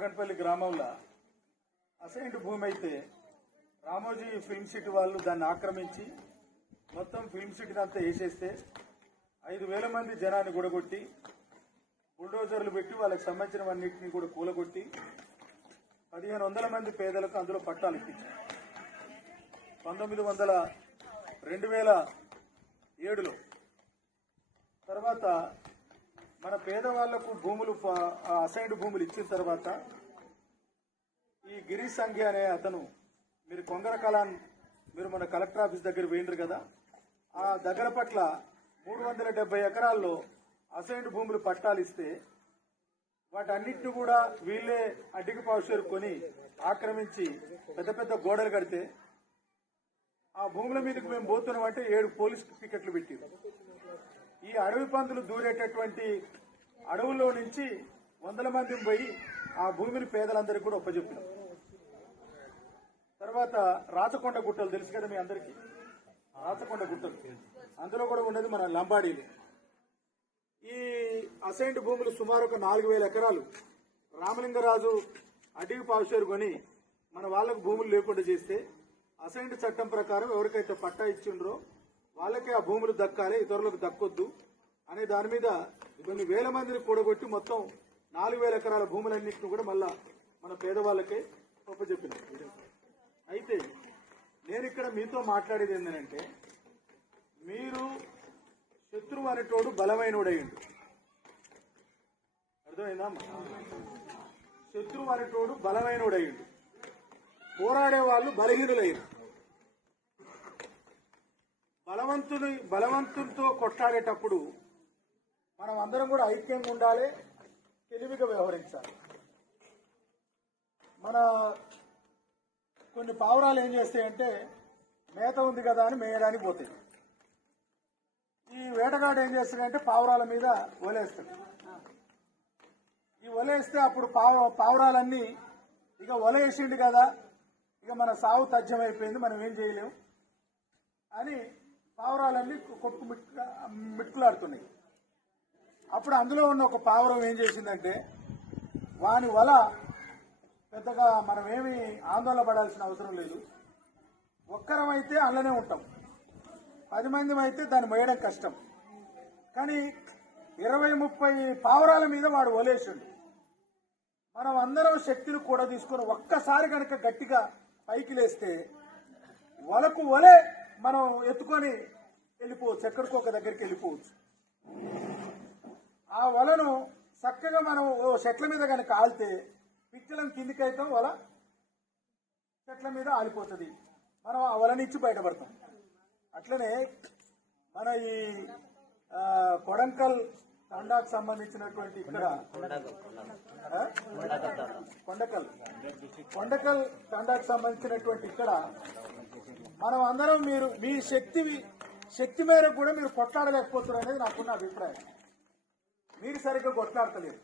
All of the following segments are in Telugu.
నాగన్పల్లి గ్రామంలో అసైన్డ్ భూమి అయితే రామోజీ ఫిల్మ్ సిటీ వాళ్ళు దాన్ని ఆక్రమించి మొత్తం ఫిల్మ్ సిటీని అంతా వేసేస్తే 5,000 మంది జనాన్ని కూడగొట్టి బుల్డోజర్లు పెట్టి వాళ్ళకి సంబంధించినవన్నింటినీ కూడా కూలగొట్టి 1,500 మంది పేదలకు అందులో పట్టాలు ఇప్పించారు. 2007లో తర్వాత మన పేదవాళ్లకు భూములు అసైన్డ్ భూములు ఇచ్చిన తర్వాత ఈ గిరీష్ సంఘి అనే అతను మీరు కొంగర కళాన్ మీరు మన కలెక్టర్ ఆఫీస్ దగ్గర పోయినరు కదా, ఆ దగ్గర పట్ల 370 ఎకరాల్లో అసైన్డ్ భూములు పట్టాలు ఇస్తే వాటన్నిటిని కూడా వీళ్ళే అడ్డికి పావుషేరు కొని ఆక్రమించి పెద్ద పెద్ద గోడలు కడితే ఆ భూముల మీదకి మేము పోతున్నాం అంటే 7 పోలీస్ టికెట్లు పెట్టి ఈ అడవి పందులు దూరేటటువంటి అడవుల్లో నుంచి 100 మందిని పోయి ఆ భూమిని పేదలందరికీ కూడా ఒప్పజెప్పినాం. తర్వాత రాచకొండ గుట్టలు తెలుసు కదా మీ అందరికీ, రాచకొండ గుట్టలు అందులో కూడా ఉన్నది మన లంబాడీలు. ఈ అసైన్డ్ భూములు సుమారు ఒక 4,000 ఎకరాలు రామలింగరాజు అడ్డికి పావుషేరు కొని మన వాళ్లకు భూములు లేకుండా చేస్తే అసైన్డ్ చట్టం ప్రకారం ఎవరికైతే పట్టా ఇచ్చిండ్రో వాళ్ళకే ఆ భూములు దక్కాలి, ఇతరులకు దక్కొద్దు అనే దాని మీద కొన్ని వేల మందిని కూడగొట్టి మొత్తం 4,000 ఎకరాల భూములన్నింటినీ కూడా మళ్ళా మన పేదవాళ్ళకే ఒప్పచెప్పినాం. అయితే నేను ఇక్కడ మీతో మాట్లాడేది ఏంటంటే, మీరు శత్రువు అనేటోడు బలమైనోడయ్యిండు, అర్థమైందా? శత్రువు అనేటోడు బలమైనోడయ్యిండు, పోరాడే వాళ్ళు బలహీనులయ్యారు. బలవంతులతో కొట్లాడేటప్పుడు మనం అందరం కూడా ఐక్యంగా ఉండాలి, తెలివిగా వ్యవహరించాలి. మన కొన్ని పావురాలు ఏం చేస్తాయంటే మేత ఉంది కదా అని మేయడానికి పోతాయి. ఈ వేటగాడు ఏం చేస్తాడంటే పావురాల మీద వలేస్తాడు. ఈ వలేస్తే అప్పుడు పావురాలన్నీ ఇక వలేసిండు కదా, ఇక మన సాగు తథ్యమైపోయింది, మనం ఏం చేయలేము అని పావురాలన్నీ కొట్టుకు మిట్టులాడుతున్నాయి. అప్పుడు అందులో ఉన్న ఒక పావురం ఏం చేసిందంటే వాని వల పెద్దగా మనం ఏమి ఆందోళన పడాల్సిన అవసరం లేదు, ఒక్కరమైతే అందులోనే ఉంటాం, 10 మంది అయితే దాన్ని మోయడం కష్టం, కానీ 20-30 పావురాల మీద వాడు వలేసాడు. మనం అందరం శక్తిని కూడా తీసుకొని ఒక్కసారి కనుక గట్టిగా పైకి లేస్తే వలకు వలే మనం ఎత్తుకొని వెళ్ళిపోవచ్చు, ఎక్కడికో ఒక దగ్గరికి వెళ్ళిపోవచ్చు. ఆ వలను చక్కగా మనం చెట్ల మీద కనుక ఆలితే పిచ్చలను కిందికి అవుతాం, వల చెట్ల మీద ఆలిపోతుంది, మనం ఆ వలనిచ్చి బయటపడతాం. అట్లనే మన ఈ కొడంకల్ తండాకు సంబంధించినటువంటి ఇక్కడ కొండకల్ తండాకు సంబంధించినటువంటి ఇక్కడ మనం అందరం మీరు మీ శక్తి మేరకు కూడా మీరు కొట్లాడలేకపోతున్నారు అనేది నాకున్న అభిప్రాయం. మీరు సరిగ్గా కొట్లాడతలేరు,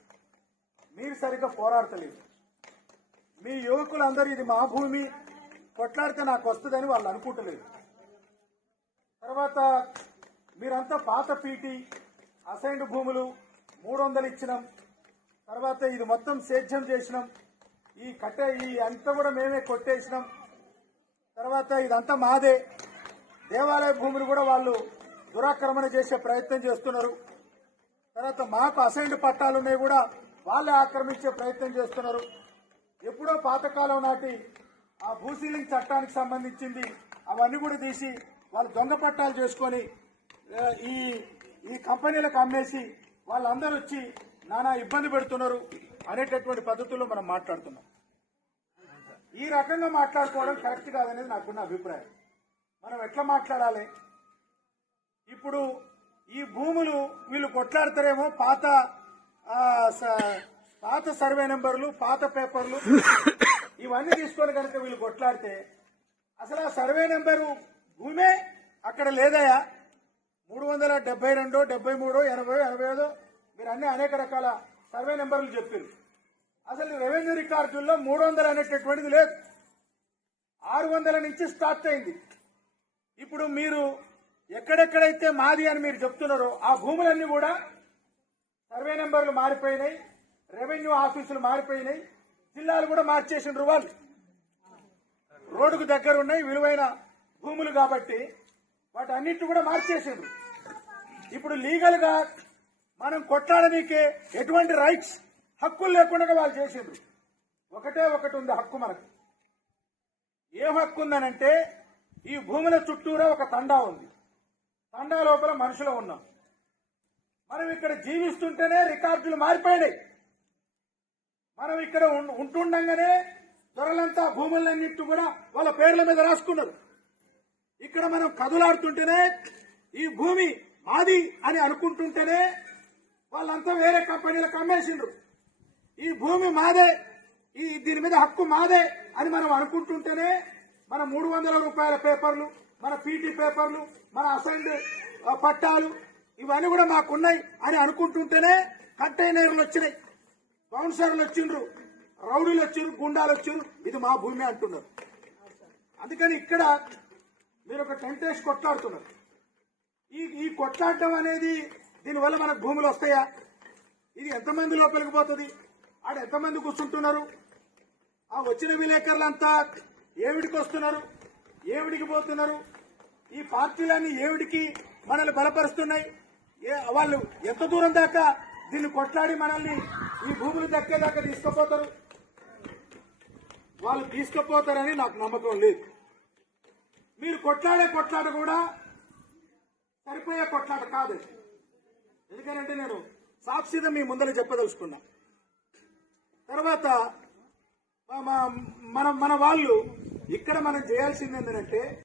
మీరు సరిగ్గా పోరాడతలేరు. మీ యువకులందరూ ఇది మా భూమి, కొట్లాడితే నాకు వస్తుందని వాళ్ళు అనుకుంటలేరు. తర్వాత మీరంతా పాత పీటీ అసైన్డ్ భూములు 300 ఇచ్చినాం, తర్వాత ఇది మొత్తం సేద్యం చేసినాం, ఈ అంతా కూడా మేమే కొట్టేసినాం, తర్వాత ఇదంతా మాదే. దేవాలయ భూములు కూడా వాళ్ళు దురాక్రమణ చేసే ప్రయత్నం చేస్తున్నారు. తర్వాత మాకు అసైన్డ్ పట్టాలు ఉన్నాయి కూడా వాళ్ళే ఆక్రమించే ప్రయత్నం చేస్తున్నారు. ఎప్పుడో పాతకాలం నాటి ఆ భూసీలింగ్ చట్టానికి సంబంధించింది అవన్నీ కూడా తీసి వాళ్ళు దొంగ పట్టాలు చేసుకొని ఈ కంపెనీలకు అమ్మేసి వాళ్ళందరూ వచ్చి నానా ఇబ్బంది పెడుతున్నారు అనేటటువంటి పద్ధతుల్లో మనం మాట్లాడుతున్నాం. ఈ రకంగా మాట్లాడుకోవడం కరెక్ట్ కాదనేది నాకున్న అభిప్రాయం. మనం ఎట్లా మాట్లాడాలి? ఇప్పుడు ఈ భూములు వీళ్ళు కొట్లాడతారేమో పాత సర్వే నెంబర్లు, పాత పేపర్లు ఇవన్నీ తీసుకొని కనుక వీళ్ళు కొట్లాడితే అసలు ఆ సర్వే నెంబరు భూమే అక్కడ లేదయా. 372, 73, 80, 85 మీరు అన్ని అనేక రకాల సర్వే నెంబర్లు చెప్పారు. అసలు రెవెన్యూ రికార్డుల్లో 300 అనేటటువంటిది లేదు, 600 నుంచి స్టార్ట్ అయింది. ఇప్పుడు మీరు ఎక్కడెక్కడైతే మాది అని మీరు చెప్తున్నారో ఆ భూములన్నీ కూడా సర్వే నెంబర్లు మారిపోయినాయి, రెవెన్యూ ఆఫీసులు మారిపోయినాయి, జిల్లాలు కూడా మార్చేసిండ్రు వాళ్ళు. రోడ్డుకు దగ్గర ఉన్నాయి విలువైన భూములు కాబట్టి వాటన్నిటిని కూడా మార్చేసిండ్రు. ఇప్పుడు లీగల్ గా మనం కొట్లాడనీకే ఎటువంటి రైట్స్ హక్కులు లేకుండా వాళ్ళు చేసిండ్రు. ఒకటే ఒకటి ఉంది హక్కు మనకు. ఏం హక్కు ఉందనంటే ఈ భూముల చుట్టూరా ఒక తండా ఉంది. తండా లోపల మనుషులు ఉన్నాం. మనం ఇక్కడ జీవిస్తుంటేనే రికార్డులు మారిపోయినాయి. మనం ఇక్కడ ఉంటుండగానే దొరలంతా భూములన్నింటి కూడా వాళ్ళ పేర్ల మీద రాసుకున్నారు. ఇక్కడ మనం కదులాడుతుంటేనే ఈ భూమి మాది అని అనుకుంటుంటేనే వాళ్ళంతా వేరే కంపెనీలకు అమ్మేసిండ్రు. ఈ భూమి మాదే, దీని మీద హక్కు మాదే అని మనం అనుకుంటుంటేనే మన 300 రూపాయల పేపర్లు, మన పీటీ పేపర్లు, మన అసైన్డ్ పట్టాలు ఇవన్నీ కూడా మాకున్నాయి అని అనుకుంటుంటేనే కంటైనర్లు వచ్చినాయి, బౌన్సర్లు వచ్చిండ్రు, రౌడీలు వచ్చిండ్రు, గుండాలు వచ్చిండ్రు, ఇది మా భూమి అంటున్నారు. అందుకని ఇక్కడ మీరు ఒక టెంట్ వేసి కొట్లాడుతున్నారు. ఈ కొట్లాడటం అనేది దీనివల్ల మనకు భూములు వస్తాయా? ఇది ఎంతమంది లోపలికి పోతుంది? ఆడ ఎంతమంది కూర్చుంటున్నారు? ఆ వచ్చిన విలేకరులంతా ఏవిడికి వస్తున్నారు, ఏవిడికి పోతున్నారు? ఈ పార్టీలన్నీ ఏవిడికి మనల్ని బలపరుస్తున్నాయి? వాళ్ళు ఎంత దూరం దాకా దీన్ని కొట్లాడి మనల్ని ఈ భూములు దక్కేదాకా తీసుకుపోతారు? వాళ్ళు తీసుకుపోతారని నాకు నమ్మకం లేదు. మీరు కొట్లాడే కొట్లాట కూడా సరిపోయే కొట్లాట కాదు. ఎందుకంటే నేను సాక్షిగా మీ ముందర చెప్పదలుచుకున్నా. తర్వాత మన వాళ్ళు ఇక్కడ మనం చేయాల్సింది ఏంటంటే